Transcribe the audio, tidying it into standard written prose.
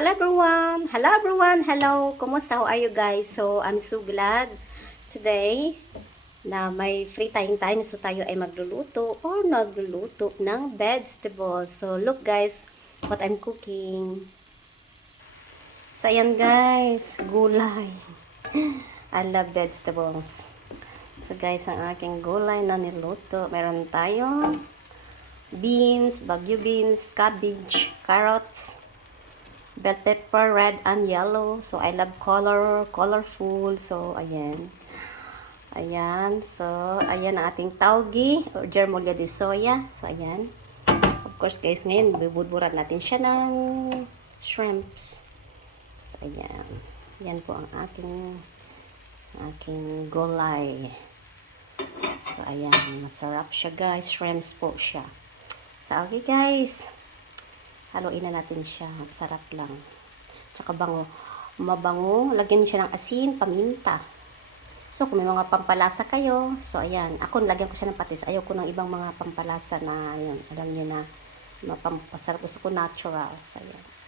Hello everyone, hello, kumusta, how are you guys? So, I'm so glad today na may free time so tayo ay magluluto or nagluluto ng vegetables. So, look guys, what I'm cooking. So, ayan guys, gulay. I love vegetables. So guys, ang aking gulay na niluto, meron tayong beans, bagyo beans, cabbage, carrots, bell pepper, red and yellow. So, I love colorful. So, ayan. Ayan. So, ayan ang ating taugi or germolia de soya. So, ayan. Of course, guys, ngayon, bubudburan natin siya ng shrimps. So, ayan. Yan po ang aking gulay. So, ayan. Masarap siya, guys. Shrimps po siya. So, okay, guys. Haluin na natin siya. Sarap lang. Tsaka bango. Mabango. Lagyan siya ng asin, paminta. So, kung may mga pampalasa kayo, so, ayan. Ako, lagyan ko siya ng patis. Ayoko ng ibang mga pampalasa na, ayan, alam nyo na, mapampasarap. Gusto ko natural. So, ayan.